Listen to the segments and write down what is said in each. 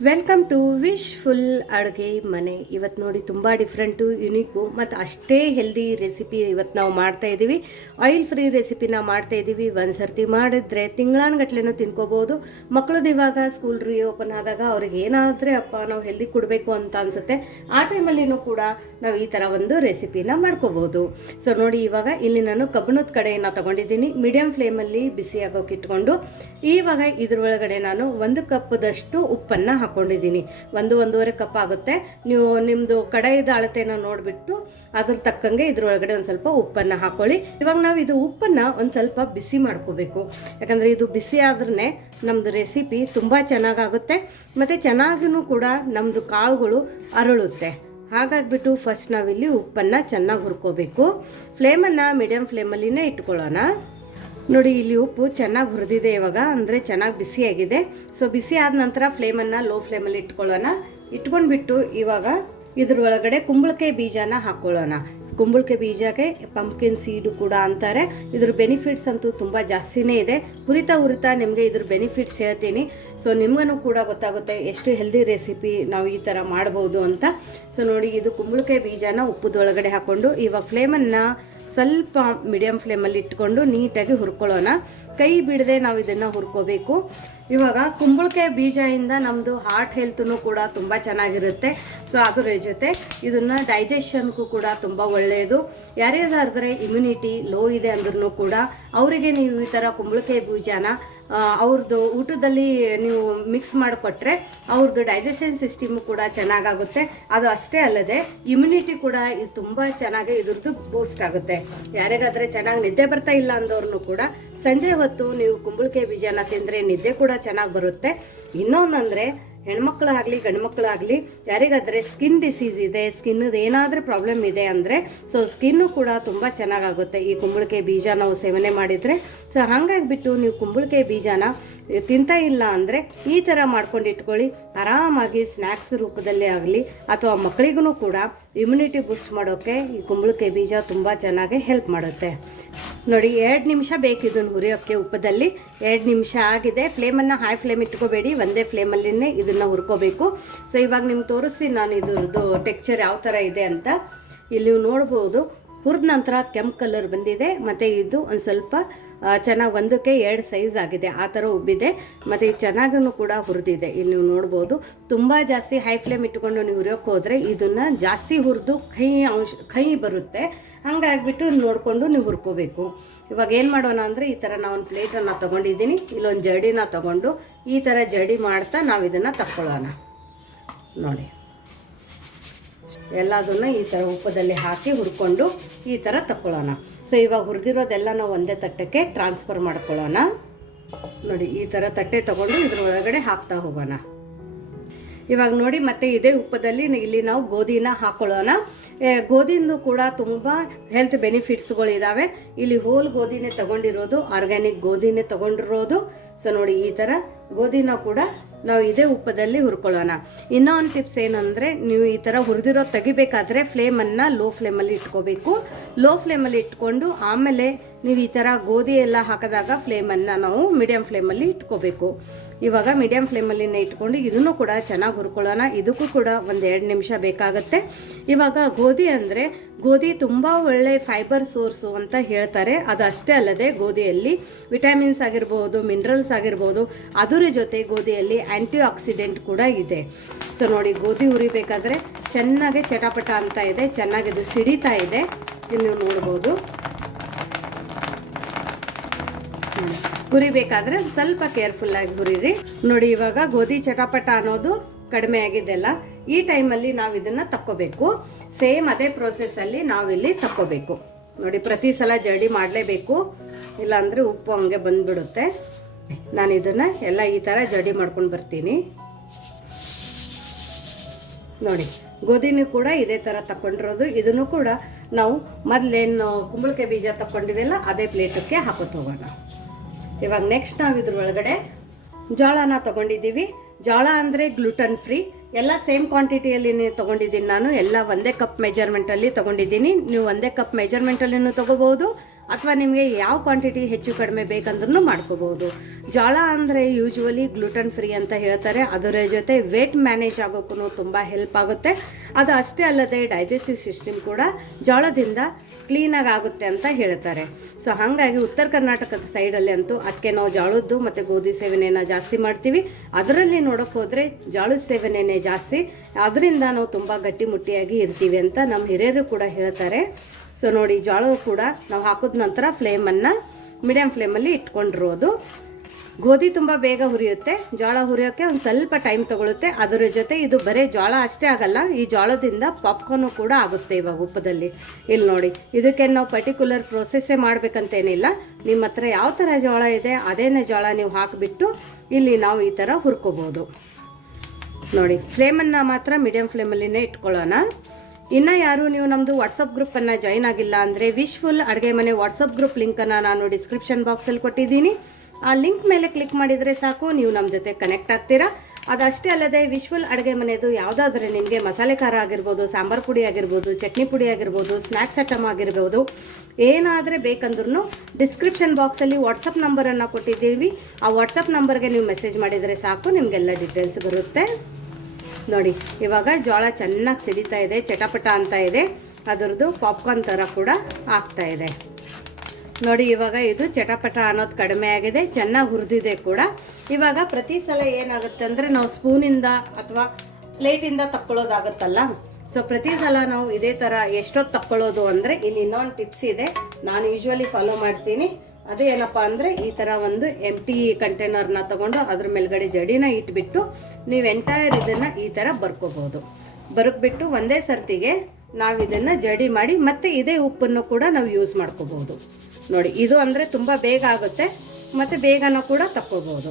Welcome to wish full ಅಡುಗೆ ಮನೆ. ಇವತ್ತು ನೋಡಿ ತುಂಬ ಡಿಫ್ರೆಂಟು ಯುನೀಕು ಮತ್ತು ಅಷ್ಟೇ ಹೆಲ್ದಿ ರೆಸಿಪಿ ಇವತ್ತು ನಾವು ಮಾಡ್ತಾ ಇದ್ದೀವಿ ಆಯಿಲ್ ಫ್ರೀ ರೆಸಿಪಿನ ಮಾಡ್ತಾ ಇದ್ದೀವಿ ಒಂದು ಸರ್ತಿ ಮಾಡಿದ್ರೆ ತಿಂಗಳಾನ್ಗಟ್ಲೆನೂ ತಿನ್ಕೋಬೋದು. ಮಕ್ಕಳದ್ದು ಇವಾಗ ಸ್ಕೂಲ್ ರೀಓಪನ್ ಆದಾಗ ಅವ್ರಿಗೆ ಏನಾದರೆ ಅಪ್ಪ ನಾವು ಹೆಲ್ದಿ ಕೊಡಬೇಕು ಅಂತ ಅನಿಸುತ್ತೆ. ಆ ಟೈಮಲ್ಲಿನೂ ಕೂಡ ನಾವು ಈ ಥರ ಒಂದು ರೆಸಿಪಿನ ಮಾಡ್ಕೋಬೋದು. ಸೊ ನೋಡಿ ಇವಾಗ ಇಲ್ಲಿ ನಾನು ಕಬ್ಬಣದ ಕಡೆಯನ್ನು ತೊಗೊಂಡಿದ್ದೀನಿ. ಮೀಡಿಯಮ್ ಫ್ಲೇಮಲ್ಲಿ ಬಿಸಿ ಆಗೋಕೆ ಇಟ್ಕೊಂಡು, ಇವಾಗ ಇದರೊಳಗಡೆ ನಾನು ಒಂದು ಕಪ್ದಷ್ಟು ಉಪ್ಪನ್ನು ಹಾಕ್ಕೊಂಡಿದ್ದೀನಿ ಒಂದು ಒಂದೂವರೆ ಕಪ್ ಆಗುತ್ತೆ. ನೀವು ನಿಮ್ಮದು ಕಡಾಯಿದ ಅಳತೆನ ನೋಡಿಬಿಟ್ಟು ಅದ್ರ ತಕ್ಕಂಗೆ ಇದ್ರೊಳಗಡೆ ಒಂದು ಸ್ವಲ್ಪ ಉಪ್ಪನ್ನು ಹಾಕ್ಕೊಳ್ಳಿ ಇವಾಗ ನಾವು ಇದು ಉಪ್ಪನ್ನು ಒಂದು ಸ್ವಲ್ಪ ಬಿಸಿ ಮಾಡ್ಕೋಬೇಕು. ಯಾಕಂದರೆ ಇದು ಬಿಸಿ ಆದ್ರೇ ನಮ್ಮದು ರೆಸಿಪಿ ತುಂಬ ಚೆನ್ನಾಗಾಗುತ್ತೆ. ಮತ್ತು ಚೆನ್ನಾಗೂ ಕೂಡ ನಮ್ಮದು ಕಾಳುಗಳು ಅರಳುತ್ತೆ. ಹಾಗಾಗಿಬಿಟ್ಟು ಫಸ್ಟ್ ನಾವಿಲ್ಲಿ ಉಪ್ಪನ್ನು ಚೆನ್ನಾಗಿ ಹುರ್ಕೋಬೇಕು. ಫ್ಲೇಮನ್ನು ಮೀಡಿಯಮ್ ಫ್ಲೇಮಲ್ಲಿನೇ ಇಟ್ಕೊಳ್ಳೋಣ. ನೋಡಿ, ಇಲ್ಲಿ ಉಪ್ಪು ಚೆನ್ನಾಗಿ ಹುರಿದಿದೆ ಇವಾಗ. ಅಂದರೆ ಚೆನ್ನಾಗಿ ಬಿಸಿಯಾಗಿದೆ ಸೊ ಬಿಸಿ ಆದ ನಂತರ ಫ್ಲೇಮನ್ನು ಲೋ ಫ್ಲೇಮಲ್ಲಿ ಇಟ್ಕೊಳ್ಳೋಣ. ಇಟ್ಕೊಂಡ್ಬಿಟ್ಟು ಇವಾಗ ಇದ್ರೊಳಗಡೆ ಕುಂಬಳಕಾಯಿ ಬೀಜನ ಹಾಕ್ಕೊಳ್ಳೋಣ ಕುಂಬಳಕಾಯಿ ಬೀಜಕ್ಕೆ ಪಂಪ್ಕಿನ್ ಸೀಡು ಕೂಡ ಅಂತಾರೆ. ಇದ್ರ ಬೆನಿಫಿಟ್ಸ್ ಅಂತೂ ತುಂಬ ಜಾಸ್ತಿನೇ ಇದೆ. ಹುರಿತ ಹುರಿತಾ ನಿಮಗೆ ಇದ್ರ ಬೆನಿಫಿಟ್ಸ್ ಹೇಳ್ತೀನಿ. ಸೊ ನಿಮಗೂ ಕೂಡ ಗೊತ್ತಾಗುತ್ತೆ ಎಷ್ಟು ಹೆಲ್ದಿ ರೆಸಿಪಿ ನಾವು ಈ ಥರ ಮಾಡ್ಬೋದು ಅಂತ. ಸೊ ನೋಡಿ, ಇದು ಕುಂಬಳಕಾಯಿ ಬೀಜನ ಉಪ್ಪದೊಳಗಡೆ ಹಾಕ್ಕೊಂಡು ಇವಾಗ ಫ್ಲೇಮನ್ನು ಸ್ವಲ್ಪ ಮೀಡಿಯಮ್ ಫ್ಲೇಮಲ್ಲಿ ಇಟ್ಕೊಂಡು ನೀಟಾಗಿ ಹುರ್ಕೊಳ್ಳೋಣ. ಕೈ ಬಿಡದೆ ನಾವು ಇದನ್ನು ಹುರ್ಕೋಬೇಕು. ಇವಾಗ ಕುಂಬಳಕಾಯಿ ಬೀಜದಿಂದ ನಮ್ಮದು ಹಾರ್ಟ್ ಹೆಲ್ತ್ನು ಕೂಡ ತುಂಬ ಚೆನ್ನಾಗಿರುತ್ತೆ. ಸೊ ಅದರ ಜೊತೆ ಇದನ್ನು ಡೈಜೆಷನ್ಗೂ ಕೂಡ ತುಂಬ ಒಳ್ಳೆಯದು ಯಾರ್ಯಾರಾದರೆ ಇಮ್ಯುನಿಟಿ ಲೋ ಇದೆ ಅಂದ್ರೂ ಕೂಡ, ಅವರಿಗೆ ನೀವು ಈ ಥರ ಕುಂಬಳಕಾಯಿ ಬೀಜನ ಅವ್ರದ್ದು ಊಟದಲ್ಲಿ ನೀವು ಮಿಕ್ಸ್ ಮಾಡಿಕೊಟ್ರೆ ಅವ್ರದ್ದು ಡೈಜೆಷನ್ ಸಿಸ್ಟಮು ಕೂಡ ಚೆನ್ನಾಗಾಗುತ್ತೆ. ಅದು ಅಷ್ಟೇ ಅಲ್ಲದೆ ಇಮ್ಯುನಿಟಿ ಕೂಡ ಇದು ತುಂಬ ಚೆನ್ನಾಗಿ ಇದ್ರದ್ದು ಬೂಸ್ಟ್ ಆಗುತ್ತೆ. ಯಾರಿಗಾದರೆ ಚೆನ್ನಾಗಿ ನಿದ್ದೆ ಬರ್ತಾ ಇಲ್ಲ ಅಂದವ್ರನ್ನು ಕೂಡ ಸಂಜೆ ಹೊತ್ತು ನೀವು ಕುಂಬಳಕಾಯಿ ಬೀಜನ ತಿಂದರೆ ನಿದ್ದೆ ಕೂಡ ಚೆನ್ನಾಗಿ ಬರುತ್ತೆ. ಇನ್ನೊಂದಂದರೆ ಹೆಣ್ಮಕ್ಳಾಗಲಿ, ಗಂಡ್ಮಕ್ಳಾಗಲಿ, ಯಾರಿಗಾದರೆ ಸ್ಕಿನ್ ಡಿಸೀಸ್ ಇದೆ ಸ್ಕಿನ್ನದು ಏನಾದರೂ ಪ್ರಾಬ್ಲಮ್ ಇದೆ ಅಂದರೆ ಸೊ ಸ್ಕಿನ್ನು ಕೂಡ ತುಂಬ ಚೆನ್ನಾಗಾಗುತ್ತೆ. ಈ ಕುಂಬಳಕಾಯಿ ಬೀಜ ನಾವು ಸೇವನೆ ಮಾಡಿದರೆ. ಸೊ ಹಾಗಾಗಿಬಿಟ್ಟು ನೀವು ಕುಂಬಳಕಾಯಿ ಬೀಜನ ತಿಂತಾ ಇಲ್ಲ ಅಂದರೆ ಈ ಥರ ಮಾಡ್ಕೊಂಡು ಇಟ್ಕೊಳ್ಳಿ. ಆರಾಮಾಗಿ ಸ್ನ್ಯಾಕ್ಸ್ ರೂಪದಲ್ಲಿ ಆಗಲಿ, ಅಥವಾ ಮಕ್ಕಳಿಗೂ ಕೂಡ ಇಮ್ಯುನಿಟಿ ಬೂಸ್ಟ್ ಮಾಡೋಕ್ಕೆ ಈ ಕುಂಬಳಕಾಯಿ ಬೀಜ ತುಂಬ ಚೆನ್ನಾಗಿ ಹೆಲ್ಪ್ ಮಾಡುತ್ತೆ. ನೋಡಿ, ಎರಡು ನಿಮಿಷ ಬೇಕು ಇದನ್ನು ಹುರಿಯೋಕ್ಕೆ ಉಪ್ಪದಲ್ಲಿ. ಎರಡು ನಿಮಿಷ ಆಗಿದೆ. ಫ್ಲೇಮನ್ನು ಹೈ ಫ್ಲೇಮ್ ಇಟ್ಕೋಬೇಡಿ. ಒಂದೇ ಫ್ಲೇಮಲ್ಲಿನೇ ಇದನ್ನು ಹುರ್ಕೋಬೇಕು. ಸೊ ಇವಾಗ ನಿಮ್ಗೆ ತೋರಿಸಿ ನಾನು ಇದ್ರದ್ದು ಟೆಕ್ಚರ್ ಯಾವ ಥರ ಇದೆ ಅಂತ. ಇಲ್ಲಿ ನೋಡ್ಬೋದು, ಹುರಿದ ನಂತರ ಕೆಂಪು ಕಲರ್ ಬಂದಿದೆ. ಮತ್ತು ಇದು ಒಂದು ಸ್ವಲ್ಪ ಚೆನ್ನಾಗಿ ಒಂದಕ್ಕೆ ಎರಡು ಸೈಜ್ ಆಗಿದೆ. ಆ ಥರ ಉಬ್ಬಿದೆ. ಮತ್ತು ಇದು ಚೆನ್ನಾಗೂ ಕೂಡ ಹುರಿದಿದೆ. ಇಲ್ಲಿ ನೀವು ನೋಡ್ಬೋದು. ತುಂಬ ಜಾಸ್ತಿ ಹೈ ಫ್ಲೇಮ್ ಇಟ್ಕೊಂಡು ನೀವು ಉರಿಯೋಕ್ಕೆ ಹೋದರೆ ಇದನ್ನು ಜಾಸ್ತಿ ಹುರಿದು ಕೈ ಅಂಶ, ಕೈ ಬರುತ್ತೆ. ಹಂಗಾಗ್ಬಿಟ್ಟು ನೋಡಿಕೊಂಡು ನೀವು ಹುರ್ಕೋಬೇಕು. ಇವಾಗ ಏನು ಮಾಡೋಣ ಅಂದರೆ ಈ ಥರ ನಾವು ಒಂದು ಪ್ಲೇಟನ್ನು ತೊಗೊಂಡಿದ್ದೀನಿ. ಇಲ್ಲೊಂದು ಜಡಿನ ತೊಗೊಂಡು ಈ ಥರ ಜಡಿ ಮಾಡ್ತಾ ನಾವು ಇದನ್ನು ತಕ್ಕೊಳ್ಳೋಣ. ನೋಡಿ. ಎಲ್ಲದನ್ನು ಈ ಥರ ಉಪ್ಪದಲ್ಲಿ ಹಾಕಿ ಹುರ್ಕೊಂಡು ಈ ಥರ ತಕ್ಕೊಳ್ಳೋಣ. ಸೊ ಇವಾಗ ಹುರಿದಿರೋದೆಲ್ಲ ನಾವು ಒಂದೇ ತಟ್ಟಕ್ಕೆ ಟ್ರಾನ್ಸ್ಫರ್ ಮಾಡ್ಕೊಳ್ಳೋಣ. ನೋಡಿ ಈ ಥರ ತಟ್ಟೆ ತಗೊಂಡು ಇದ್ರ ಒಳಗಡೆ ಹಾಕ್ತಾ ಹೋಗೋಣ. ಇವಾಗ ನೋಡಿ ಮತ್ತೆ ಇದೇ ಉಪ್ಪದಲ್ಲಿ ಇಲ್ಲಿ ನಾವು ಗೋಧಿನ ಹಾಕೊಳ್ಳೋಣ. ಏ, ಗೋಧಿಂದು ಕೂಡ ತುಂಬ ಹೆಲ್ತ್ ಬೆನಿಫಿಟ್ಸ್ಗಳಿದ್ದಾವೆ ಇಲ್ಲಿ ಹೋಲ್ ಗೋಧಿನೇ ತಗೊಂಡಿರೋದು ಆರ್ಗ್ಯಾನಿಕ್ ಗೋಧಿನೇ ತಗೊಂಡಿರೋದು. ಸೊ ನೋಡಿ ಈ ಥರ ಗೋಧಿನ ಕೂಡ ನಾವು ಇದೇ ಉಪ್ಪದಲ್ಲಿ ಹುರ್ಕೊಳ್ಳೋಣ. ಇನ್ನೂ ಒಂದು ಟಿಪ್ಸ್ ಏನಂದರೆ, ನೀವು ಈ ಥರ ಹುರಿದಿರೋ ತೆಗಿಬೇಕಾದ್ರೆ ಫ್ಲೇಮನ್ನು ಲೋ ಫ್ಲೇಮಲ್ಲಿ ಇಟ್ಕೋಬೇಕು. ಲೋ ಫ್ಲೇಮಲ್ಲಿ ಇಟ್ಕೊಂಡು ಆಮೇಲೆ ನೀವು ಈ ಥರ ಗೋಧಿ ಎಲ್ಲ ಹಾಕಿದಾಗ ಫ್ಲೇಮನ್ನು ನಾವು ಮೀಡಿಯಮ್ ಫ್ಲೇಮಲ್ಲಿ ಇಟ್ಕೋಬೇಕು. ಇವಾಗ ಮೀಡಿಯಂ ಫ್ಲೇಮಲ್ಲಿ ಇಟ್ಕೊಂಡು ಇದನ್ನು ಕೂಡ ಚೆನ್ನಾಗಿ ಹುರ್ಕೊಳ್ಳೋಣ. ಇದಕ್ಕೂ ಕೂಡ ಒಂದು ಎರಡು ನಿಮಿಷ ಬೇಕಾಗುತ್ತೆ. ಇವಾಗ ಗೋಧಿ ಅಂದರೆ ಗೋಧಿ ತುಂಬ ಒಳ್ಳೆ ಫೈಬರ್ ಸೋರ್ಸು ಅಂತ ಹೇಳ್ತಾರೆ. ಅದು ಅಷ್ಟೇ ಅಲ್ಲದೆ ಗೋಧಿಯಲ್ಲಿ ವಿಟಮಿನ್ಸ್ ಆಗಿರ್ಬೋದು ಮಿನರಲ್ಸ್ ಆಗಿರ್ಬೋದು, ಅದರ ಜೊತೆ ಗೋಧಿಯಲ್ಲಿ ಆ್ಯಂಟಿ ಆಕ್ಸಿಡೆಂಟ್ ಕೂಡ ಇದೆ. ಸೊ ನೋಡಿ, ಗೋಧಿ ಹುರಿಬೇಕಾದ್ರೆ ಚೆನ್ನಾಗಿ ಚಟಪಟ ಅಂತ ಇದೆ, ಚೆನ್ನಾಗಿ ಇದು ಸಿಡಿತಾ ಇದೆ. ಇಲ್ಲಿ ನೋಡ್ಬೋದು. ಹುರಿಬೇಕಾದ್ರೆ ಸ್ವಲ್ಪ ಕೇರ್ಫುಲ್ಲಾಗಿ ಹುರಿರಿ ನೋಡಿ, ಇವಾಗ ಗೋಧಿ ಚಟಪಟ ಅನ್ನೋದು ಕಡಿಮೆ ಆಗಿದೆಲ್ಲ. ಈ ಟೈಮಲ್ಲಿ ನಾವು ಇದನ್ನ ತಕ್ಕೋಬೇಕು. ಸೇಮ್ ಅದೇ ಪ್ರೋಸೆಸ್ಸಲ್ಲಿ ನಾವಿಲ್ಲಿ ತಕ್ಕೋಬೇಕು. ನೋಡಿ, ಪ್ರತಿ ಸಲ ಜಡಿ ಮಾಡಲೇಬೇಕು. ಇಲ್ಲಾಂದರೆ ಉಪ್ಪು ಹಂಗೆ ಬಂದ್ಬಿಡುತ್ತೆ. ನಾನು ಇದನ್ನು ಎಲ್ಲ ಈ ಥರ ಜಡಿ ಮಾಡ್ಕೊಂಡು ಬರ್ತೀನಿ. ನೋಡಿ, ಗೋಧಿನೂ ಕೂಡ ಇದೇ ಥರ ತಗೊಂಡಿರೋದು ಇದನ್ನು ಕೂಡ ನಾವು ಮೊದಲೇನು ಕುಂಬಳಕಾಯಿ ಬೀಜ ತಗೊಂಡಿವೆಲ್ಲ ಅದೇ ಪ್ಲೇಟಕ್ಕೆ ಹಾಕೋತ ಹೋಗೋಣ. ಇವಾಗ ನೆಕ್ಸ್ಟ್ ನಾವು ಇದ್ರ ಒಳಗಡೆ ಜೋಳನ ತಗೊಂಡಿದ್ದೀವಿ. ಜೋಳ ಅಂದರೆ ಗ್ಲೂಟನ್ ಫ್ರೀ ಎಲ್ಲ ಸೇಮ್ ಕ್ವಾಂಟಿಟಿಯಲ್ಲಿ ತೊಗೊಂಡಿದ್ದೀನಿ ನಾನು. ಎಲ್ಲ ಒಂದೇ ಕಪ್ ಮೆಜರ್ಮೆಂಟಲ್ಲಿ ತೊಗೊಂಡಿದ್ದೀನಿ. ನೀವು ಒಂದೇ ಕಪ್ ಮೆಜರ್ಮೆಂಟಲ್ಲಿನೂ ತೊಗೋಬೋದು. ಅಥವಾ ನಿಮಗೆ ಯಾವ ಕ್ವಾಂಟಿಟಿ ಹೆಚ್ಚು ಕಡಿಮೆ ಬೇಕಂದ್ರೂ ಮಾಡ್ಕೋಬಹುದು. ಜೋಳ ಅಂದರೆ ಯೂಶ್ವಲಿ ಗ್ಲೂಟನ್ ಫ್ರೀ ಅಂತ ಹೇಳ್ತಾರೆ. ಅದರ ಜೊತೆ ವೇಟ್ ಮ್ಯಾನೇಜ್ ಆಗೋಕ್ಕೂ ತುಂಬ ಹೆಲ್ಪ್ ಆಗುತ್ತೆ. ಅದು ಅಷ್ಟೇ ಅಲ್ಲದೆ ಡೈಜೆಸ್ಟಿವ್ ಸಿಸ್ಟಮ್ ಕೂಡ ಜೋಳದಿಂದ ಕ್ಲೀನಾಗಿ ಆಗುತ್ತೆ ಅಂತ ಹೇಳ್ತಾರೆ. ಸೊ ಹಾಗಾಗಿ ಉತ್ತರ ಕರ್ನಾಟಕದ ಸೈಡಲ್ಲಿ ಅಂತೂ ಅದಕ್ಕೆ ನಾವು ಜೋಳದ್ದು ಮತ್ತು ಗೋಧಿ ಸೇವನೆಯನ್ನು ಜಾಸ್ತಿ ಮಾಡ್ತೀವಿ. ಅದರಲ್ಲಿ ನೋಡೋಕೆ ಹೋದರೆ ಜೋಳದ ಸೇವನೆಯೇ ಜಾಸ್ತಿ. ಅದರಿಂದ ನಾವು ತುಂಬ ಗಟ್ಟಿಮುಟ್ಟಿಯಾಗಿ ಇರ್ತೀವಿ ಅಂತ ನಮ್ಮ ಹಿರಿಯರು ಕೂಡ ಹೇಳ್ತಾರೆ. ಸೊ ನೋಡಿ, ಜೋಳ ಕೂಡ ನಾವು ಹಾಕಿದ ನಂತರ ಫ್ಲೇಮನ್ನು ಮೀಡಿಯಮ್ ಫ್ಲೇಮಲ್ಲಿ ಇಟ್ಕೊಂಡಿರೋದು. ಗೋಧಿ ತುಂಬ ಬೇಗ ಹುರಿಯುತ್ತೆ. ಜೋಳ ಹುರಿಯೋಕ್ಕೆ ಒಂದು ಸ್ವಲ್ಪ ಟೈಮ್ ತಗೊಳುತ್ತೆ. ಅದರ ಜೊತೆ ಇದು ಬರೀ ಜೋಳ ಅಷ್ಟೇ ಆಗಲ್ಲ, ಈ ಜೋಳದಿಂದ ಪಾಪ್ಕಾರ್ನು ಕೂಡ ಆಗುತ್ತೆ ಇವಾಗ ಉಪ್ಪದಲ್ಲಿ. ಇಲ್ಲಿ ನೋಡಿ, ಇದಕ್ಕೆ ನಾವು ಪರ್ಟಿಕ್ಯುಲರ್ ಪ್ರೊಸೆಸ್ಸೇ ಮಾಡಬೇಕಂತೇನಿಲ್ಲ. ನಿಮ್ಮ ಹತ್ರ ಯಾವ ಥರ ಜೋಳ ಇದೆ, ಅದೇನೇ ಜೋಳ ನೀವು ಹಾಕಿಬಿಟ್ಟು ಇಲ್ಲಿ ನಾವು ಈ ಥರ ಹುರ್ಕೋಬೋದು. ನೋಡಿ ಫ್ಲೇಮನ್ನು ಮಾತ್ರ ಮೀಡಿಯಮ್ ಫ್ಲೇಮಲ್ಲಿನೇ ಇಟ್ಕೊಳ್ಳೋಣ. ಇನ್ನು ಯಾರು ನೀವು ನಮ್ಮದು ವಾಟ್ಸಪ್ ಗ್ರೂಪನ್ನು ಜಾಯಿನ್ ಆಗಿಲ್ಲ ಅಂದರೆ ವಿಶ್ಫುಲ್ ಅಡುಗೆ ಮನೆ ವಾಟ್ಸಪ್ ಗ್ರೂಪ್ ಲಿಂಕನ್ನು ನಾನು ಡಿಸ್ಕ್ರಿಪ್ಷನ್ ಬಾಕ್ಸಲ್ಲಿ ಕೊಟ್ಟಿದ್ದೀನಿ. ಆ ಲಿಂಕ್ ಮೇಲೆ ಕ್ಲಿಕ್ ಮಾಡಿದರೆ ಸಾಕು, ನೀವು ನಮ್ಮ ಜೊತೆ ಕನೆಕ್ಟ್ ಆಗ್ತೀರಾ? ಅದಷ್ಟೇ ಅಲ್ಲದೆ ವಿಶ್ವಲ್ ಅಡುಗೆ ಮನೆಯದು ಯಾವುದಾದ್ರೆ ನಿಮಗೆ ಮಸಾಲೆ ಖಾರ ಆಗಿರ್ಬೋದು, ಸಾಂಬಾರು ಪುಡಿ ಆಗಿರ್ಬೋದು, ಚಟ್ನಿ ಪುಡಿ ಆಗಿರ್ಬೋದು ಸ್ನ್ಯಾಕ್ಸ್ ಐಟಮ್ ಆಗಿರ್ಬೋದು, ಏನಾದರೆ ಬೇಕಂದ್ರೂ ಡಿಸ್ಕ್ರಿಪ್ಷನ್ ಬಾಕ್ಸಲ್ಲಿ ವಾಟ್ಸಪ್ ನಂಬರನ್ನು ಕೊಟ್ಟಿದ್ದೀವಿ. ಆ ವಾಟ್ಸಪ್ ನಂಬರ್ಗೆ ನೀವು ಮೆಸೇಜ್ ಮಾಡಿದರೆ ಸಾಕು, ನಿಮಗೆಲ್ಲ ಡೀಟೇಲ್ಸ್ ಬರುತ್ತೆ. ನೋಡಿ, ಇವಾಗ ಜೋಳ ಚೆನ್ನಾಗಿ ಸಿಡಿತಾ ಇದೆ, ಚಟಪಟ ಅಂತ ಇದೆ. ಅದರದ್ದು ಪಾಪ್ಕಾರ್ನ್ ಥರ ಕೂಡ ಆಗ್ತಾ ಇದೆ. ನೋಡಿ, ಇವಾಗ ಇದು ಚಟಪಟ ಅನ್ನೋದು ಕಡಿಮೆ ಆಗಿದೆ, ಚೆನ್ನಾಗಿ ಹುರಿದಿದೆ ಕೂಡ. ಇವಾಗ ಪ್ರತಿ ಸಲ ಏನಾಗುತ್ತೆ ಅಂದರೆ ನಾವು ಸ್ಪೂನಿಂದ ಅಥವಾ ಪ್ಲೇಟಿಂದ ತಕ್ಕೊಳ್ಳೋದಾಗುತ್ತಲ್ಲ. ಸೊ ಪ್ರತಿ ಸಲ ನಾವು ಇದೇ ಥರ ಎಷ್ಟೊತ್ತು ತಕ್ಕೊಳ್ಳೋದು ಅಂದರೆ ಇಲ್ಲಿ ಇನ್ನೊಂದು ಟಿಪ್ಸ್ ಇದೆ. ನಾನು ಯೂಶ್ವಲಿ ಫಾಲೋ ಮಾಡ್ತೀನಿ. ಅದು ಏನಪ್ಪ ಅಂದರೆ ಈ ಥರ ಒಂದು ಎಂ ಟಿ ಕಂಟೈನರ್ನ ತಗೊಂಡು ಅದ್ರ ಮೇಲ್ಗಡೆ ಜಡಿನ ಇಟ್ಬಿಟ್ಟು ನೀವು ಎಂಟೈರ್ ಇದನ್ನು ಈ ಥರ ಬರ್ಕೋಬೋದು ಬರ್ಕ್ಬಿಟ್ಟು ಒಂದೇ ಸರ್ತಿಗೆ ನಾವು ಇದನ್ನು ಜಡಿ ಮಾಡಿ ಮತ್ತೆ ಇದೇ ಉಪ್ಪನ್ನು ಕೂಡ ನಾವು ಯೂಸ್ ಮಾಡ್ಕೋಬೋದು ನೋಡಿ, ಇದು ಅಂದರೆ ತುಂಬ ಬೇಗ ಆಗುತ್ತೆ, ಮತ್ತು ಬೇಗನೂ ಕೂಡ ತಕ್ಕೋಬೋದು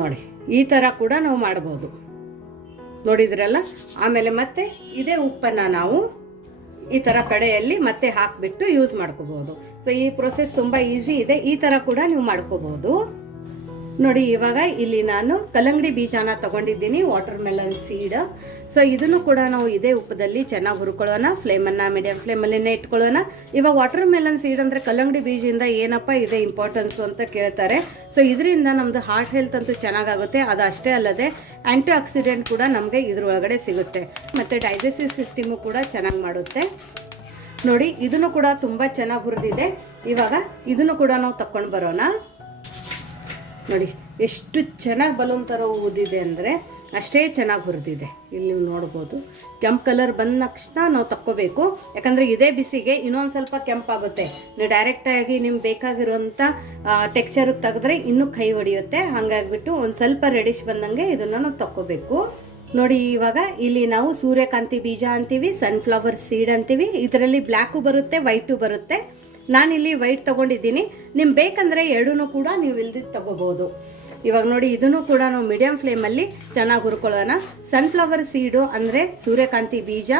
ನೋಡಿ, ಈ ಥರ ಕೂಡ ನಾವು ಮಾಡ್ಬೋದು. ನೋಡಿದ್ರಲ್ಲ? ಆಮೇಲೆ ಮತ್ತೆ ಇದೇ ಉಪ್ಪನ್ನು ನಾವು ಈ ಥರ ಕಡೆಯಲ್ಲಿ ಮತ್ತೆ ಹಾಕಿಬಿಟ್ಟು ಯೂಸ್ ಮಾಡ್ಕೋಬೋದು ಸೊ ಈ ಪ್ರೊಸೆಸ್ ತುಂಬ ಈಸಿ ಇದೆ. ಈ ಥರ ಕೂಡ ನೀವು ಮಾಡ್ಕೋಬೋದು ನೋಡಿ, ಇವಾಗ ಇಲ್ಲಿ ನಾನು ಕಲ್ಲಂಗಡಿ ಬೀಜನ ತಗೊಂಡಿದ್ದೀನಿ ವಾಟರ್ ಮೆಲನ್ ಸೀಡ್ ಸೊ ಇದನ್ನು ಕೂಡ ನಾವು ಇದೇ ಉಪ್ಪದಲ್ಲಿ ಚೆನ್ನಾಗಿ ಹುರ್ಕೊಳ್ಳೋಣ ಫ್ಲೇಮನ್ನು ಮೀಡಿಯಂ ಫ್ಲೇಮಲ್ಲೇ ಇಟ್ಕೊಳ್ಳೋಣ. ಇವಾಗ ವಾಟರ್ ಮೆಲನ್ ಸೀಡ್ ಅಂದರೆ ಕಲ್ಲಂಗಡಿ ಬೀಜದಿಂದ ಏನಪ್ಪ ಇದೆ ಇಂಪಾರ್ಟೆನ್ಸು ಅಂತ ಕೇಳ್ತಾರೆ. ಸೊ ಇದರಿಂದ ನಮ್ಮದು ಹಾರ್ಟ್ ಹೆಲ್ತ್ ಅಂತೂ ಚೆನ್ನಾಗಾಗುತ್ತೆ. ಅದು ಅಷ್ಟೇ ಅಲ್ಲದೆ ಆ್ಯಂಟಿ ಆಕ್ಸಿಡೆಂಟ್ ಕೂಡ ನಮಗೆ ಇದ್ರೊಳಗಡೆ ಸಿಗುತ್ತೆ. ಮತ್ತು ಡೈಜೆಸ್ಟಿವ್ ಸಿಸ್ಟಮು ಕೂಡ ಚೆನ್ನಾಗಿ ಮಾಡುತ್ತೆ. ನೋಡಿ, ಇದನ್ನು ಕೂಡ ತುಂಬ ಚೆನ್ನಾಗಿ ಹುರಿದಿದೆ. ಇವಾಗ ಇದನ್ನು ಕೂಡ ನಾವು ತಕೊಂಡು ಬರೋಣ. ನೋಡಿ, ಎಷ್ಟು ಚೆನ್ನಾಗಿ ಬಲೂನ್ ಥರ ಊದಿದೆ ಅಂದರೆ ಅಷ್ಟೇ ಚೆನ್ನಾಗಿ ಹುರಿದಿದೆ. ಇಲ್ಲಿ ನೀವು ನೋಡ್ಬೋದು. ಕೆಂಪು ಕಲರ್ ಬಂದ ತಕ್ಷಣ ನಾವು ತಕ್ಕೋಬೇಕು. ಯಾಕಂದರೆ ಇದೇ ಬಿಸಿಗೆ ಇನ್ನೊಂದು ಸ್ವಲ್ಪ ಕೆಂಪಾಗುತ್ತೆ ನೀವು ಡೈರೆಕ್ಟಾಗಿ ನಿಮ್ಗೆ ಬೇಕಾಗಿರುವಂಥ ಟೆಕ್ಸ್ಚರಿಗೆ ತೆಗೆದ್ರೆ ಇನ್ನೂ ಕೈ ಹೊಡೆಯುತ್ತೆ ಹಾಗಾಗಿಬಿಟ್ಟು ಒಂದು ಸ್ವಲ್ಪ ರೆಡಿಶ್ ಬಂದಂಗೆ ಇದನ್ನು ನಾವು ತಕ್ಕೋಬೇಕು. ನೋಡಿ, ಇವಾಗ ಇಲ್ಲಿ ನಾವು ಸೂರ್ಯಕಾಂತಿ ಬೀಜ ಅಂತೀವಿ ಸನ್ಫ್ಲವರ್ ಸೀಡ್ ಅಂತೀವಿ. ಇದರಲ್ಲಿ ಬ್ಲ್ಯಾಕು ಬರುತ್ತೆ ವೈಟು ಬರುತ್ತೆ. ನಾನಿಲ್ಲಿ ವೈಟ್ ತೊಗೊಂಡಿದ್ದೀನಿ. ನಿಮ್ಗೆ ಬೇಕಂದರೆ ಎರಡೂ ಕೂಡ ನೀವು ಇಲ್ದಿದ್ದು ತಗೋಬೋದು. ಇವಾಗ ನೋಡಿ ಇದನ್ನು ಕೂಡ ನಾವು ಮೀಡಿಯಂ ಫ್ಲೇಮಲ್ಲಿ ಚೆನ್ನಾಗಿ ಹುರ್ಕೊಳ್ಳೋಣ. ಸನ್ಫ್ಲವರ್ ಸೀಡು ಅಂದರೆ ಸೂರ್ಯಕಾಂತಿ ಬೀಜ.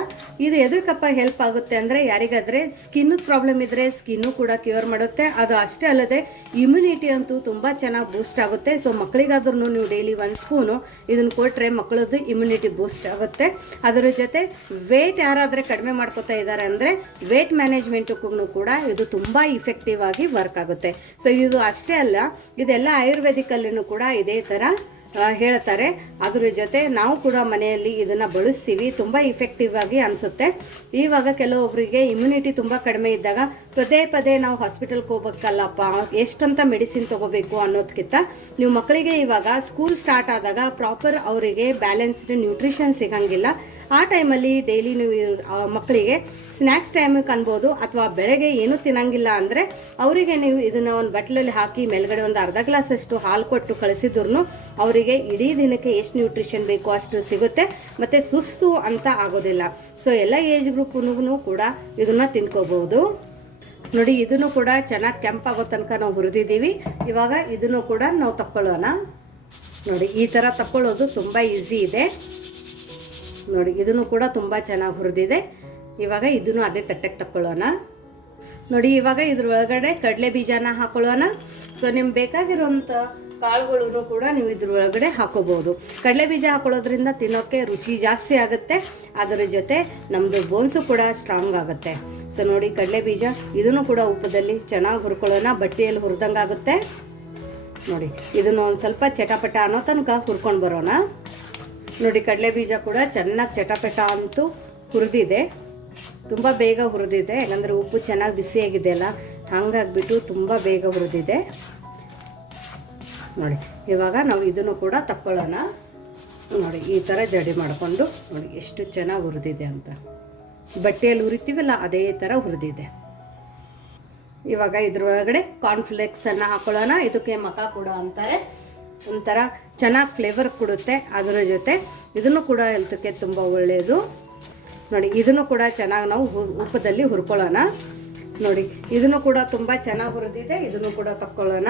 ಇದು ಎದಕ್ಕಪ್ಪ ಹೆಲ್ಪ್ ಆಗುತ್ತೆ ಅಂದರೆ ಯಾರಿಗಾದರೆ ಸ್ಕಿನ್ ಪ್ರಾಬ್ಲಮ್ ಇದ್ದರೆ ಸ್ಕಿನ್ನು ಕೂಡ ಕ್ಯೂರ್ ಮಾಡುತ್ತೆ. ಅದು ಅಷ್ಟೇ ಅಲ್ಲದೆ ಇಮ್ಯುನಿಟಿ ಅಂತೂ ತುಂಬ ಚೆನ್ನಾಗಿ ಬೂಸ್ಟ್ ಆಗುತ್ತೆ. ಸೊ ಮಕ್ಕಳಿಗಾದ್ರೂ ನೀವು ಡೈಲಿ ಒಂದು ಸ್ಪೂನು ಇದನ್ನು ಕೊಟ್ಟರೆ ಮಕ್ಕಳದ್ದು ಇಮ್ಯುನಿಟಿ ಬೂಸ್ಟ್ ಆಗುತ್ತೆ. ಅದರ ಜೊತೆ ವೇಟ್ ಯಾರಾದರೆ ಕಡಿಮೆ ಮಾಡ್ಕೋತಾ ಇದ್ದಾರೆ ಅಂದರೆ ವೇಟ್ ಮ್ಯಾನೇಜ್ಮೆಂಟಕ್ಕೂ ಕೂಡ ಇದು ತುಂಬ ಇಫೆಕ್ಟಿವ್ ಆಗಿ ವರ್ಕ್ ಆಗುತ್ತೆ. ಸೊ ಇದು ಅಷ್ಟೇ ಅಲ್ಲ, ಇದೆಲ್ಲ ಆಯುರ್ವೇದಿಕಲ್ಲಿನೂ ಕೂಡ ಇದೇ ಥರ ಹೇಳ್ತಾರೆ. ಅದ್ರ ಜೊತೆ ನಾವು ಕೂಡ ಮನೆಯಲ್ಲಿ ಇದನ್ನು ಬಳಸ್ತೀವಿ. ತುಂಬ ಇಫೆಕ್ಟಿವ್ ಆಗಿ ಅನಿಸುತ್ತೆ. ಇವಾಗ ಕೆಲವೊಬ್ಬರಿಗೆ ಇಮ್ಯುನಿಟಿ ತುಂಬ ಕಡಿಮೆ ಇದ್ದಾಗ ಪದೇ ಪದೇ ನಾವು ಹಾಸ್ಪಿಟಲ್ಗೆ ಹೋಗ್ಬೇಕಲ್ಲಪ್ಪ, ಎಷ್ಟಂತ ಮೆಡಿಸಿನ್ ತೊಗೋಬೇಕು ಅನ್ನೋದಕ್ಕಿಂತ ನೀವು ಮಕ್ಕಳಿಗೆ ಇವಾಗ ಸ್ಕೂಲ್ ಸ್ಟಾರ್ಟ್ ಆದಾಗ ಪ್ರಾಪರ್ ಅವರಿಗೆ ಬ್ಯಾಲೆನ್ಸ್ಡ್ ನ್ಯೂಟ್ರಿಷನ್ ಸಿಗಂಗಿಲ್ಲ. ಆ ಟೈಮಲ್ಲಿ ಡೈಲಿ ನೀವು ಮಕ್ಕಳಿಗೆ ಸ್ನ್ಯಾಕ್ಸ್ ಟೈಮಿಗೆ ಅನ್ಬೋದು ಅಥವಾ ಬೆಳಗ್ಗೆ ಏನೂ ತಿನ್ನಂಗಿಲ್ಲ ಅಂದರೆ ಅವರಿಗೆ ನೀವು ಇದನ್ನು ಒಂದು ಬಟ್ಲಲ್ಲಿ ಹಾಕಿ ಮೇಲ್ಗಡೆ ಒಂದು ಅರ್ಧ ಗ್ಲಾಸಷ್ಟು ಹಾಲು ಕೊಟ್ಟು ಕಳಿಸಿದ್ರು ಅವರಿಗೆ ಇಡೀ ದಿನಕ್ಕೆ ಎಷ್ಟು ನ್ಯೂಟ್ರಿಷನ್ ಬೇಕು ಅಷ್ಟು ಸಿಗುತ್ತೆ. ಮತ್ತು ಸುಸ್ತು ಅಂತ ಆಗೋದಿಲ್ಲ. ಸೊ ಎಲ್ಲ ಏಜ್ ಗ್ರೂಪ್ನೂ ಕೂಡ ಇದನ್ನು ತಿನ್ಕೋಬಹುದು. ನೋಡಿ, ಇದನ್ನು ಕೂಡ ಚೆನ್ನಾಗಿ ಕೆಂಪಾಗೋ ತನಕ ನಾವು ಹುರಿದಿದ್ದೀವಿ. ಇವಾಗ ಇದನ್ನು ಕೂಡ ನಾವು ತಕ್ಕೊಳ್ಳೋಣ. ನೋಡಿ, ಈ ಥರ ತಕ್ಕೊಳ್ಳೋದು ತುಂಬ ಈಸಿ ಇದೆ. ನೋಡಿ, ಇದನ್ನು ಕೂಡ ತುಂಬ ಚೆನ್ನಾಗಿ ಹುರಿದಿದೆ. ಇವಾಗ ಇದನ್ನು ಅದೇ ತಟ್ಟೆಗೆ ತಕ್ಕೊಳ್ಳೋಣ. ನೋಡಿ, ಇವಾಗ ಇದ್ರೊಳಗಡೆ ಕಡಲೆ ಬೀಜನ ಹಾಕೊಳ್ಳೋಣ. ಸೊ ನಿಮ್ಗೆ ಬೇಕಾಗಿರೋಂಥ ಕಾಳುಗಳನ್ನು ಕೂಡ ನೀವು ಇದ್ರೊಳಗಡೆ ಹಾಕೋಬಹುದು. ಕಡಲೆ ಬೀಜ ಹಾಕೊಳ್ಳೋದ್ರಿಂದ ತಿನ್ನೋಕ್ಕೆ ರುಚಿ ಜಾಸ್ತಿ ಆಗುತ್ತೆ. ಅದರ ಜೊತೆ ನಮ್ಮದು ಬೋನ್ಸು ಕೂಡ ಸ್ಟ್ರಾಂಗ್ ಆಗುತ್ತೆ. ಸೊ ನೋಡಿ, ಕಡಲೆ ಬೀಜ ಇದನ್ನು ಕೂಡ ಉಪ್ಪದಲ್ಲಿ ಚೆನ್ನಾಗಿ ಹುರ್ಕೊಳ್ಳೋಣ. ಬಟ್ಟೆಯಲ್ಲಿ ಹುರಿದಂಗೆ ಆಗುತ್ತೆ. ನೋಡಿ, ಇದನ್ನು ಒಂದು ಸ್ವಲ್ಪ ಚಟಪಟ ಅನ್ನೋ ತನಕ ಹುರ್ಕೊಂಡು ಬರೋಣ. ನೋಡಿ, ಕಡಲೆ ಬೀಜ ಕೂಡ ಚೆನ್ನಾಗಿ ಚಟಪಟ ಅಂತೂ ಹುರಿದಿದೆ. ತುಂಬ ಬೇಗ ಹುರಿದಿದೆ ಯಾಕಂದರೆ ಉಪ್ಪು ಚೆನ್ನಾಗಿ ಬಿಸಿಯಾಗಿದೆ ಅಲ್ಲ, ಹಾಗಾಗ್ಬಿಟ್ಟು ತುಂಬ ಬೇಗ ಹುರಿದಿದೆ. ನೋಡಿ, ಇವಾಗ ನಾವು ಇದನ್ನು ಕೂಡ ತಕ್ಕೊಳ್ಳೋಣ. ನೋಡಿ, ಈ ಥರ ಜಡಿ ಮಾಡಿಕೊಂಡು, ನೋಡಿ, ಎಷ್ಟು ಚೆನ್ನಾಗಿ ಹುರಿದಿದೆ ಅಂತ. ಬಟ್ಟೆಯಲ್ಲಿ ಹುರಿತೀವಲ್ಲ, ಅದೇ ಥರ ಹುರಿದಿದೆ. ಇವಾಗ ಇದ್ರೊಳಗಡೆ ಕಾರ್ನ್ಫ್ಲೆಕ್ಸನ್ನು ಹಾಕೊಳ್ಳೋಣ. ಇದಕ್ಕೆ ಮಕ ಕೂಡ ಅಂತಾರೆ. ಒಂಥರ ಚೆನ್ನಾಗಿ ಫ್ಲೇವರ್ ಕೊಡುತ್ತೆ, ಅದರ ಜೊತೆ. ಇದನ್ನು ಕೂಡ ಹೆಲ್ತಕ್ಕೆ ತುಂಬ ಒಳ್ಳೆಯದು ನೋಡಿ, ಇದನ್ನು ಕೂಡ ಚೆನ್ನಾಗಿ ನಾವು ಉಪ್ಪದಲ್ಲಿ ಹುರ್ಕೊಳ್ಳೋಣ. ನೋಡಿ, ಇದನ್ನು ಕೂಡ ತುಂಬ ಚೆನ್ನಾಗಿ ಹುರಿದಿದೆ, ಇದನ್ನು ಕೂಡ ತಕ್ಕೊಳ್ಳೋಣ.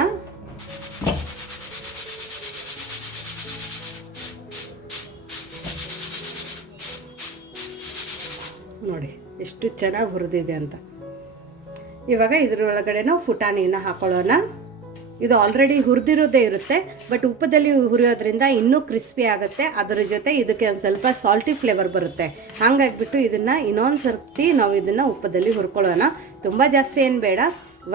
ನೋಡಿ, ಎಷ್ಟು ಚೆನ್ನಾಗಿ ಹುರಿದಿದೆ ಅಂತ. ಇವಾಗ ಇದ್ರೊಳಗಡೆ ನಾವು ಫುಟಾಣಿಯನ್ನು ಹಾಕೊಳ್ಳೋಣ. ಇದು ಆಲ್ರೆಡಿ ಹುರಿದಿರೋದೇ ಇರುತ್ತೆ ಬಟ್ ಉಪ್ಪದಲ್ಲಿ ಹುರಿಯೋದ್ರಿಂದ ಇನ್ನೂ ಕ್ರಿಸ್ಪಿ ಆಗುತ್ತೆ. ಅದರ ಜೊತೆ ಇದಕ್ಕೆ ಒಂದು ಸ್ವಲ್ಪ ಸಾಲ್ಟಿ ಫ್ಲೇವರ್ ಬರುತ್ತೆ. ಹಾಗಾಗಿಬಿಟ್ಟು ಇದನ್ನು ಇನ್ನೊಂದು ಸರ್ತಿ ನಾವು ಇದನ್ನು ಉಪ್ಪದಲ್ಲಿ ಹುರ್ಕೊಳ್ಳೋಣ. ತುಂಬ ಜಾಸ್ತಿ ಏನು ಬೇಡ,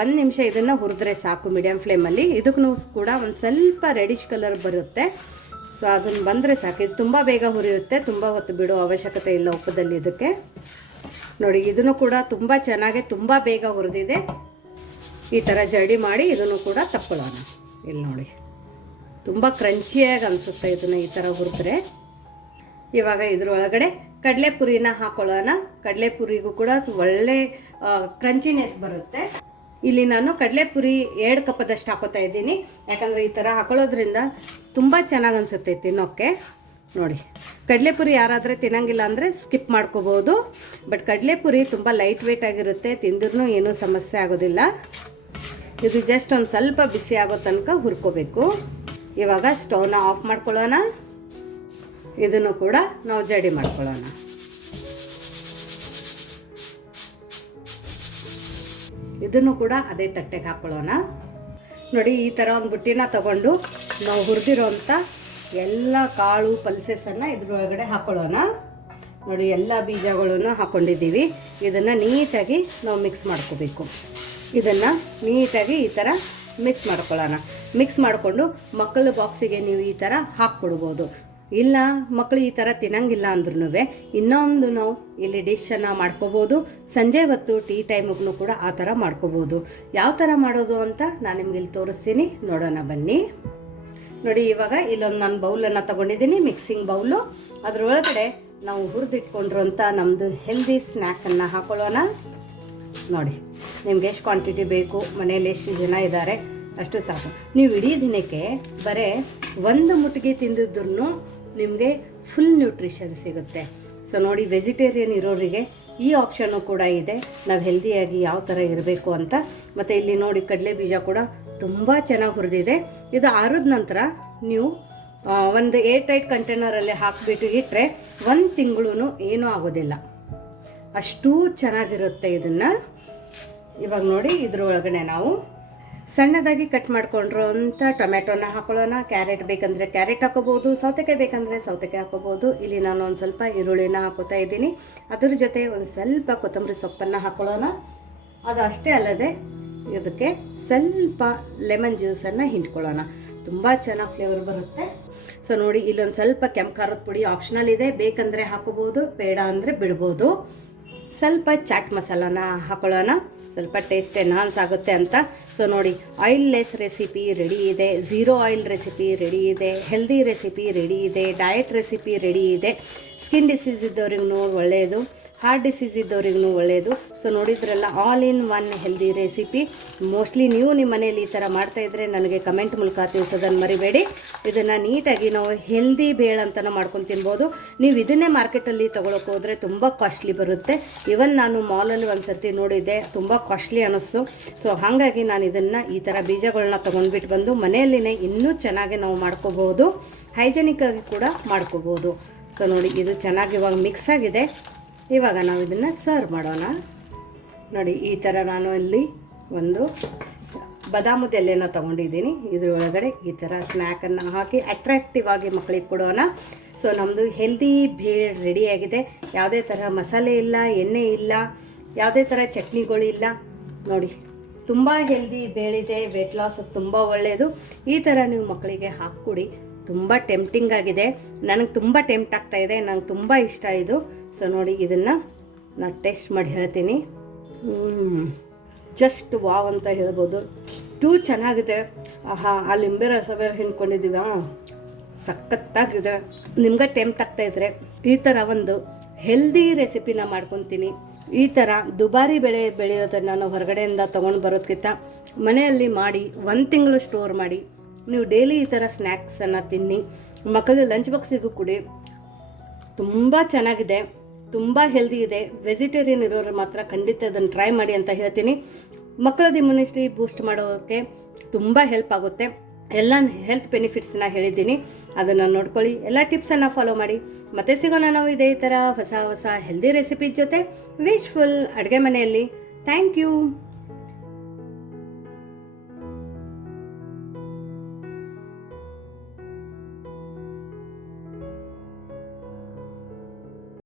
ಒಂದು ನಿಮಿಷ ಇದನ್ನು ಹುರಿದ್ರೆ ಸಾಕು ಮೀಡಿಯಮ್ ಫ್ಲೇಮಲ್ಲಿ ಇದಕ್ಕೂ ಕೂಡ ಒಂದು ಸ್ವಲ್ಪ ರೆಡಿಶ್ ಕಲರ್ ಬರುತ್ತೆ. ಸೊ ಅದನ್ನು ಬಂದರೆ ಸಾಕು. ಇದು ತುಂಬ ಬೇಗ ಹುರಿಯುತ್ತೆ, ತುಂಬ ಹೊತ್ತು ಬಿಡೋ ಅವಶ್ಯಕತೆ ಇಲ್ಲ ಉಪ್ಪದಲ್ಲಿ ಇದಕ್ಕೆ. ನೋಡಿ, ಇದನ್ನು ಕೂಡ ತುಂಬ ಚೆನ್ನಾಗಿ, ತುಂಬ ಬೇಗ ಹುರಿದಿದೆ. ಈ ಥರ ಜಡಿ ಮಾಡಿ ಇದನ್ನು ಕೂಡ ತಕ್ಕೊಳ್ಳೋಣ. ಇಲ್ಲಿ ನೋಡಿ. ತುಂಬ ಕ್ರಂಚಿಯಾಗಿ ಅನಿಸುತ್ತೆ ಇದನ್ನು ಈ ಥರ ಹುರಿದ್ರೆ. ಇವಾಗ ಇದ್ರೊಳಗಡೆ ಕಡಲೆಪುರಿನ ಹಾಕೊಳ್ಳೋಣ. ಕಡಲೆಪುರಿಗೂ ಕೂಡ ಒಳ್ಳೆ ಕ್ರಂಚಿನೆಸ್ ಬರುತ್ತೆ. ಇಲ್ಲಿ ನಾನು ಕಡಲೆಪುರಿ ಎರಡು ಕಪ್ಪದಷ್ಟು ಹಾಕೋತಾ ಇದ್ದೀನಿ. ಯಾಕಂದರೆ ಈ ಥರ ಹಾಕೊಳ್ಳೋದ್ರಿಂದ ತುಂಬ ಚೆನ್ನಾಗಿ ಅನಿಸುತ್ತೆ ತಿನ್ನೋಕ್ಕೆ. ನೋಡಿ. ಕಡಲೆಪುರಿ ಯಾರಾದರೆ ತಿನ್ನಂಗಿಲ್ಲ ಅಂದರೆ ಸ್ಕಿಪ್ ಮಾಡ್ಕೋಬೋದು. ಬಟ್ ಕಡಲೆಪುರಿ ತುಂಬ ಲೈಟ್ ವೇಟ್ ಆಗಿರುತ್ತೆ. ತಿಂದ್ರೂ ಏನೂ ಸಮಸ್ಯೆ ಆಗೋದಿಲ್ಲ. ಇದು ಜಸ್ಟ್ ಒಂದು ಸ್ವಲ್ಪ ಬಿಸಿ ಆಗೋ ತನಕ ಹುರ್ಕೋಬೇಕು. ಇವಾಗ ಸ್ಟವ್ನ ಆಫ್ ಮಾಡ್ಕೊಳ್ಳೋಣ. ಇದನ್ನು ಕೂಡ ನಾವು ಜಡಿ ಮಾಡ್ಕೊಳ್ಳೋಣ. ಇದನ್ನು ಕೂಡ ಅದೇ ತಟ್ಟೆಗೆ ಹಾಕೊಳ್ಳೋಣ. ನೋಡಿ, ಈ ಥರ ಒಂದು ಬುಟ್ಟಿನ ತಗೊಂಡು ನಾವು ಹುರಿದಿರೋಂಥ ಎಲ್ಲ ಕಾಳು ಪಲ್ಸೆಸನ್ನು ಇದ್ರೊಳಗಡೆ ಹಾಕೊಳ್ಳೋಣ. ನೋಡಿ, ಎಲ್ಲ ಬೀಜಗಳನ್ನು ಹಾಕ್ಕೊಂಡಿದ್ದೀವಿ ಇದನ್ನು ನೀಟಾಗಿ ನಾವು ಮಿಕ್ಸ್ ಮಾಡ್ಕೋಬೇಕು. ಇದನ್ನು ನೀಟಾಗಿ ಈ ಥರ ಮಿಕ್ಸ್ ಮಾಡ್ಕೊಳ್ಳೋಣ. ಮಿಕ್ಸ್ ಮಾಡಿಕೊಂಡು ಮಕ್ಕಳ ಬಾಕ್ಸಿಗೆ ನೀವು ಈ ಥರ ಹಾಕ್ಕೊಡ್ಬೋದು. ಇಲ್ಲ ಮಕ್ಕಳು ಈ ಥರ ತಿನ್ನಂಗಿಲ್ಲ ಅಂದ್ರೂ ಇನ್ನೊಂದು ನಾವು ಇಲ್ಲಿ ಡಿಶನ್ನು ಮಾಡ್ಕೋಬೋದು. ಸಂಜೆ ಹೊತ್ತು ಟೀ ಟೈಮಿಗೂ ಕೂಡ ಆ ಥರ ಮಾಡ್ಕೋಬೋದು. ಯಾವ ಥರ ಮಾಡೋದು ಅಂತ ನಾನು ನಿಮ್ಗೆ ಇಲ್ಲಿ ತೋರಿಸ್ತೀನಿ. ನೋಡೋಣ ಬನ್ನಿ. ನೋಡಿ ಇವಾಗ ಇಲ್ಲೊಂದು ನಾನು ಬೌಲನ್ನು ತೊಗೊಂಡಿದ್ದೀನಿ ಮಿಕ್ಸಿಂಗ್ ಬೌಲು ಅದರೊಳಗಡೆ ನಾವು ಹುರಿದಿಟ್ಕೊಂಡಿರೋಂಥ ನಮ್ಮದು ಹೆಲ್ದಿ ಸ್ನ್ಯಾಕನ್ನು ಹಾಕ್ಕೊಳ್ಳೋಣ ನೋಡಿ. ನಿಮ್ಗೆ ಎಷ್ಟು ಕ್ವಾಂಟಿಟಿ ಬೇಕು ಮನೇಲಿ ಎಷ್ಟು ಜನ ಇದ್ದಾರೆ, ಅಷ್ಟು ಸಾಕು. ನೀವು ಇಡೀ ದಿನಕ್ಕೆ ಬರೀ ಒಂದು ಮುಟ್ಟಿಗೆ ತಿಂದಿದ್ರು ನಿಮಗೆ ಫುಲ್ ನ್ಯೂಟ್ರಿಷನ್ ಸಿಗುತ್ತೆ. ಸೊ ನೋಡಿ ವೆಜಿಟೇರಿಯನ್ ಇರೋರಿಗೆ ಈ ಆಪ್ಷನ್ನು ಕೂಡ ಇದೆ. ನಾವು ಹೆಲ್ದಿಯಾಗಿ ಯಾವ ಥರ ಇರಬೇಕು ಅಂತ. ಮತ್ತು ಇಲ್ಲಿ ನೋಡಿ, ಕಡಲೆ ಬೀಜ ಕೂಡ ತುಂಬ ಚೆನ್ನಾಗಿ ಹುರಿದಿದೆ. ಇದು ಆರಿದ ನಂತರ ನೀವು ಒಂದು ಏರ್ ಟೈಟ್ ಕಂಟೈನರಲ್ಲಿ ಹಾಕಿಬಿಟ್ಟು ಇಟ್ಟರೆ ಒಂದು ತಿಂಗಳು ಏನೂ ಆಗೋದಿಲ್ಲ. ಅಷ್ಟೂ ಚೆನ್ನಾಗಿರುತ್ತೆ ಇದನ್ನು. ಇವಾಗ ನೋಡಿ ಇದ್ರ ಒಳಗಡೆ ನಾವು ಸಣ್ಣದಾಗಿ ಕಟ್ ಮಾಡ್ಕೊಂಡಿರೋಂಥ ಟೊಮೆಟೊನ ಹಾಕೊಳ್ಳೋಣ. ಕ್ಯಾರೆಟ್ ಬೇಕಂದರೆ ಕ್ಯಾರೆಟ್ ಹಾಕೋಬೋದು, ಸೌತೆಕಾಯಿ ಬೇಕಂದರೆ ಸೌತೆಕಾಯಿ ಹಾಕೋಬೋದು. ಇಲ್ಲಿ ನಾನು ಒಂದು ಸ್ವಲ್ಪ ಈರುಳ್ಳಿನ ಹಾಕೋತಾ ಇದ್ದೀನಿ. ಅದ್ರ ಜೊತೆ ಒಂದು ಸ್ವಲ್ಪ ಕೊತ್ತಂಬರಿ ಸೊಪ್ಪನ್ನು ಹಾಕೊಳ್ಳೋಣ. ಅದು ಅಷ್ಟೇ ಅಲ್ಲದೆ ಇದಕ್ಕೆ ಸ್ವಲ್ಪ ಲೆಮನ್ ಜ್ಯೂಸನ್ನು ಹಿಂಡ್ಕೊಳ್ಳೋಣ. ತುಂಬ ಚೆನ್ನಾಗಿ ಫ್ಲೇವರ್ ಬರುತ್ತೆ. ಸೊ ನೋಡಿ, ಇಲ್ಲೊಂದು ಸ್ವಲ್ಪ ಕೆಂಪು ಖಾರದ ಪುಡಿ ಆಪ್ಷನಲ್ ಇದೆ. ಬೇಕಂದರೆ ಹಾಕೋಬೋದು, ಬೇಡ ಅಂದರೆ ಬಿಡ್ಬೋದು. ಸ್ವಲ್ಪ ಚಾಟ್ ಮಸಾಲಾನ ಹಾಕೊಳ್ಳೋಣ. ಸ್ವಲ್ಪ ಟೇಸ್ಟ್ ಎನ್ಹಾನ್ಸ್ ಆಗುತ್ತೆ ಅಂತ. ಸೊ ನೋಡಿ ಆಯಿಲ್ಲೆಸ್ ರೆಸಿಪಿ ರೆಡಿ ಇದೆ ಝೀರೋ ಆಯಿಲ್ ರೆಸಿಪಿ ರೆಡಿ ಇದೆ ಹೆಲ್ದಿ ರೆಸಿಪಿ ರೆಡಿ ಇದೆ ಡಯಟ್ ರೆಸಿಪಿ ರೆಡಿ ಇದೆ. ಸ್ಕಿನ್ ಡಿಸೀಸ್ ಇದ್ದವ್ರಿಗೂ ಒಳ್ಳೆಯದು ಹಾರ್ಟ್ ಡಿಸೀಸ್ ಇದ್ದವ್ರಿಗೂ ಒಳ್ಳೆಯದು ಸೊ ನೋಡಿದ್ರಲ್ಲ all in one healthy recipe mostly ನೀವು ನಿಮ್ಮ ಮನೇಲಿ ಈ ಥರ ಮಾಡ್ತಾಯಿದ್ರೆ ನನಗೆ ಕಮೆಂಟ್ ಮೂಲಕ ತಿಳಿಸೋದನ್ನು ಮರಿಬೇಡಿ. ಇದನ್ನು ನೀಟಾಗಿ ನಾವು ಹೆಲ್ದಿ ಬೇಳೆ ಅಂತಲೂ ಮಾಡ್ಕೊಂಡು ತಿನ್ಬೋದು. ನೀವು ಇದನ್ನೇ ಮಾರ್ಕೆಟಲ್ಲಿ ತೊಗೊಳಕ್ಕೆ ಹೋದರೆ ತುಂಬ ಕಾಸ್ಟ್ಲಿ ಬರುತ್ತೆ. ಇವನ್ ನಾನು ಮಾಲಲ್ಲಿ ಒಂದು ಸರ್ತಿ ನೋಡಿದ್ದೆ, ತುಂಬ ಕಾಸ್ಟ್ಲಿ ಅನ್ನಿಸ್ತು ಸೊ ಹಾಗಾಗಿ ನಾನು ಇದನ್ನು ಈ ಥರ ಬೀಜಗಳನ್ನ ತೊಗೊಂಡ್ಬಿಟ್ಟು ಬಂದು ಮನೆಯಲ್ಲಿನೇ ಇನ್ನೂ ಚೆನ್ನಾಗಿ ನಾವು ಮಾಡ್ಕೋಬೋದು ಹೈಜೆನಿಕ್ಕಾಗಿ ಕೂಡ ಮಾಡ್ಕೋಬೋದು ಸೊ ನೋಡಿ, ಇದು ಚೆನ್ನಾಗಿ ಇವಾಗ ಮಿಕ್ಸ್ ಆಗಿದೆ. ಇವಾಗ ನಾವು ಇದನ್ನು ಸರ್ವ್ ಮಾಡೋಣ. ನೋಡಿ, ಈ ಥರ ನಾನು ಅಲ್ಲಿ ಒಂದು ಬದಾಮದ ಎಲೆನ ತೊಗೊಂಡಿದ್ದೀನಿ. ಇದರೊಳಗಡೆ ಈ ಥರ ಸ್ನ್ಯಾಕನ್ನು ಹಾಕಿ ಅಟ್ರಾಕ್ಟಿವ್ ಆಗಿ ಮಕ್ಕಳಿಗೆ ಕೊಡೋಣ. ಸೊ ನಮ್ಮದು ಹೆಲ್ದಿ ಭೇಳ್ ರೆಡಿಯಾಗಿದೆ ಯಾವುದೇ ಥರ ಮಸಾಲೆ ಇಲ್ಲ, ಎಣ್ಣೆ ಇಲ್ಲ, ಯಾವುದೇ ಥರ ಚಟ್ನಿಗಳು ಇಲ್ಲ. ನೋಡಿ, ತುಂಬ ಹೆಲ್ದಿ ಬೇಳಿದೆ ವೆಯ್ಟ್ ಲಾಸ್ ತುಂಬ ಒಳ್ಳೆಯದು ಈ ಥರ ನೀವು ಮಕ್ಕಳಿಗೆ ಹಾಕ್ಕೊಡಿ. ತುಂಬ ಟೆಂಪ್ಟಿಂಗ್ ಆಗಿದೆ. ನನಗೆ ತುಂಬ ಟೆಂಪ್ಟ್ ಆಗ್ತಾ ಇದೆ. ನಂಗೆ ತುಂಬ ಇಷ್ಟ ಇದು. ಸೊ ನೋಡಿ, ಇದನ್ನು ನಾನು ಟೇಸ್ಟ್ ಮಾಡಿ ಹೇಳ್ತೀನಿ. ಜಸ್ಟ್ ವಾವ್ ಅಂತ ಹೇಳ್ಬೋದು. ಅಷ್ಟು ಚೆನ್ನಾಗಿದೆ. ಆಹಾ, ಆ ಲಿಂಬೆ ರಸ ಬೇರೆ ಹಿಂಡ್ಕೊಂಡಿದ್ದೀವ ಸಖತ್ತಾಗಿದೆ. ನಿಮ್ಗೆ ಟೆಂಪ್ಟ್ ಆಗ್ತಾ ಇದ್ರೆ ಈ ಥರ ಒಂದು ಹೆಲ್ದಿ ರೆಸಿಪಿನ ಮಾಡ್ಕೊತೀನಿ. ಈ ಥರ ದುಬಾರಿ ಬೆಳೆ ಬೆಳೆಯೋದನ್ನು ನಾನು ಹೊರಗಡೆಯಿಂದ ತೊಗೊಂಡು ಬರೋದಕ್ಕಿಂತ ಮನೆಯಲ್ಲಿ ಮಾಡಿ ಒಂದು ತಿಂಗಳು ಸ್ಟೋರ್ ಮಾಡಿ ನೀವು ಡೈಲಿ ಈ ಥರ ಸ್ನ್ಯಾಕ್ಸನ್ನು ತಿನ್ನಿ. ಮಕ್ಕಳಿಗೆ ಲಂಚ್ ಬಾಕ್ಸಿಗೂ ಕೊಡಿ ತುಂಬ ಚೆನ್ನಾಗಿದೆ. ತುಂಬ ಹೆಲ್ದಿ ಇದೆ. ವೆಜಿಟೇರಿಯನ್ ಇರೋರು ಮಾತ್ರ ಖಂಡಿತ ಅದನ್ನು ಟ್ರೈ ಮಾಡಿ ಅಂತ ಹೇಳ್ತೀನಿ. ಮಕ್ಕಳದ್ದು ಇಮ್ಯುನಿಟಿ ಬೂಸ್ಟ್ ಮಾಡೋಕ್ಕೆ ತುಂಬ ಹೆಲ್ಪ್ ಆಗುತ್ತೆ. ಎಲ್ಲ ಹೆಲ್ತ್ ಬೆನಿಫಿಟ್ಸ್ನ ಹೇಳಿದ್ದೀನಿ. ಅದನ್ನು ನೋಡ್ಕೊಳ್ಳಿ. ಎಲ್ಲ ಟಿಪ್ಸನ್ನು ಫಾಲೋ ಮಾಡಿ. ಮತ್ತೆ ಸಿಗೋಣ ನಾವು ಇದೇ ಥರ ಹೊಸ ಹೊಸ ಹೆಲ್ದಿ ರೆಸಿಪಿ ಜೊತೆ. ವಿಶ್ಫುಲ್ ಅಡುಗೆ ಮನೆಯಲ್ಲಿ. Thank you